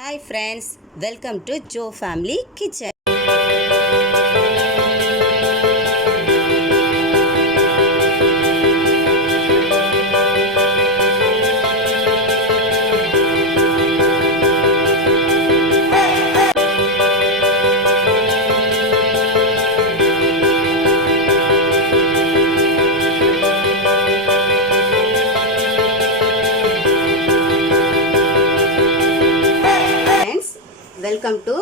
Hi friends, welcome to Joe Family Kitchen. Welcome to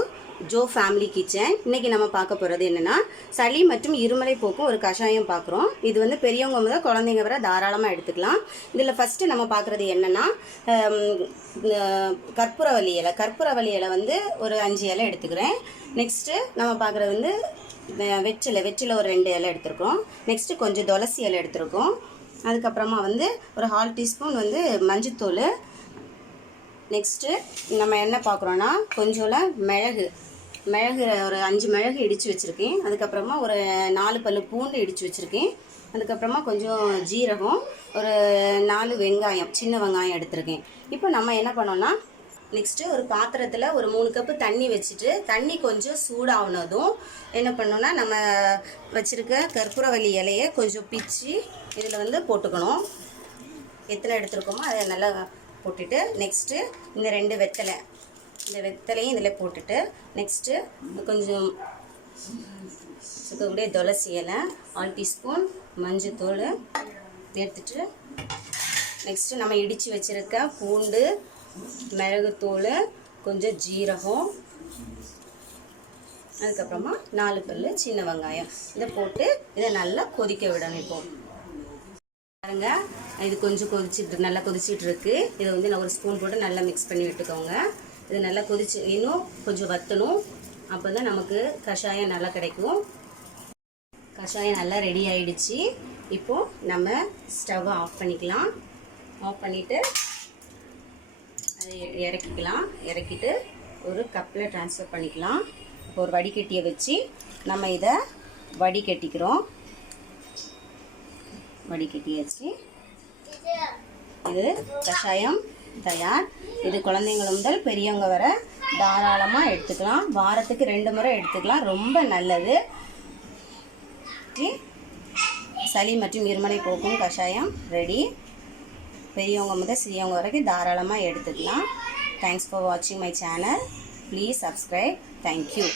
Joe family kitchen. இன்றைக்கி நம்ம பார்க்க போகிறது என்னென்னா, சளி மற்றும் இருமலை போக்கும் ஒரு கஷாயம் பார்க்குறோம். இது வந்து பெரியவங்க முதல் குழந்தைங்க வரை தாராளமாக எடுத்துக்கலாம். இதில் ஃபஸ்ட்டு நம்ம பார்க்குறது என்னென்னா, கற்பூரவள்ளி இலை வந்து ஒரு 5 இலை எடுத்துக்கிறேன். நெக்ஸ்ட்டு நம்ம பார்க்குறது வந்து வெற்றிலை ஒரு 2 இலை எடுத்துருக்கோம். நெக்ஸ்ட்டு கொஞ்சம் துளசி இலை எடுத்துருக்கோம். அதுக்கப்புறமா வந்து ஒரு 1/2 டீஸ்பூன் வந்து மஞ்சத்தூள். நெக்ஸ்ட்டு நம்ம என்ன பார்க்குறோன்னா, கொஞ்சோல மிளகு ஒரு 5 மிளகு இடித்து வச்சுருக்கேன். அதுக்கப்புறமா ஒரு 4 பல்லு பூண்டு இடித்து வச்சுருக்கேன். அதுக்கப்புறமா கொஞ்சம் ஜீரகம், ஒரு 4 வெங்காயம், சின்ன வெங்காயம் எடுத்திருக்கேன். இப்போ நம்ம என்ன பண்ணோன்னா, நெக்ஸ்ட்டு ஒரு பாத்திரத்தில் ஒரு 3 கப்பு தண்ணி வச்சுட்டு, தண்ணி கொஞ்சம் சூடாகுனதும் என்ன பண்ணோன்னா, நம்ம வச்சுருக்க கற்பூரவள்ளி இலையை கொஞ்சம் பிச்சு இதில் வந்து போட்டுக்கணும். எத்தனை எடுத்துருக்கோமோ அதை நல்லா போட்டுட்டு, நெக்ஸ்ட்டு இந்த 2 வெத்தலையும் இதில் போட்டுட்டு, நெக்ஸ்ட்டு கொஞ்சம் இருக்கக்கூடிய துளசி இலை, 1 டீஸ்பூன் மஞ்சத்தூள் எடுத்துட்டு, நெக்ஸ்ட்டு நம்ம இடித்து வச்சுருக்க பூண்டு, மிளகுத்தூள், கொஞ்சம் ஜீரகம், அதுக்கப்புறமா 4 பல்லு சின்ன வெங்காயம் இதை போட்டு இதை நல்லா கொதிக்க விடணும். இப்போ பாருங்க, இது கொஞ்சம் நல்லா கொதிச்சிட்டு இருக்கு. இதை வந்து நான் ஒரு ஸ்பூன் போட்டு நல்லா மிக்ஸ் பண்ணி விட்டுக்கோங்க. இது நல்லா கொதிச்சு இன்னும் கொஞ்சம் வற்றணும். அப்போ தான் நமக்கு கஷாயம் நல்லா கிடைக்கும். கஷாயம் நல்லா ரெடி ஆயிடுச்சு. இப்போது நம்ம ஸ்டவ்வை ஆஃப் பண்ணிக்கலாம். ஆஃப் பண்ணிவிட்டு அதை இறக்கிட்டு ஒரு கப்பில் ட்ரான்ஸ்ஃபர் பண்ணிக்கலாம். ஒரு வடிகட்டியை வச்சு நம்ம இதை வடிகட்டிக்கிறோம். வடிகட்டியாச்சு. இது கஷாயம் தயார். இது குழந்தைங்க முதல் பெரியவங்க வரை தாராளமாக எடுத்துக்கலாம். வாரத்துக்கு 2 முறை எடுத்துக்கலாம். ரொம்ப நல்லது. சளி மற்றும் இருமலை போக்கும் கஷாயம் ரெடி. பெரியவங்க முதல் சிறியவங்க வரைக்கும் தாராளமாக எடுத்துக்கலாம். தேங்க்ஸ் ஃபார் வாட்சிங் my channel. Please subscribe. Thank you.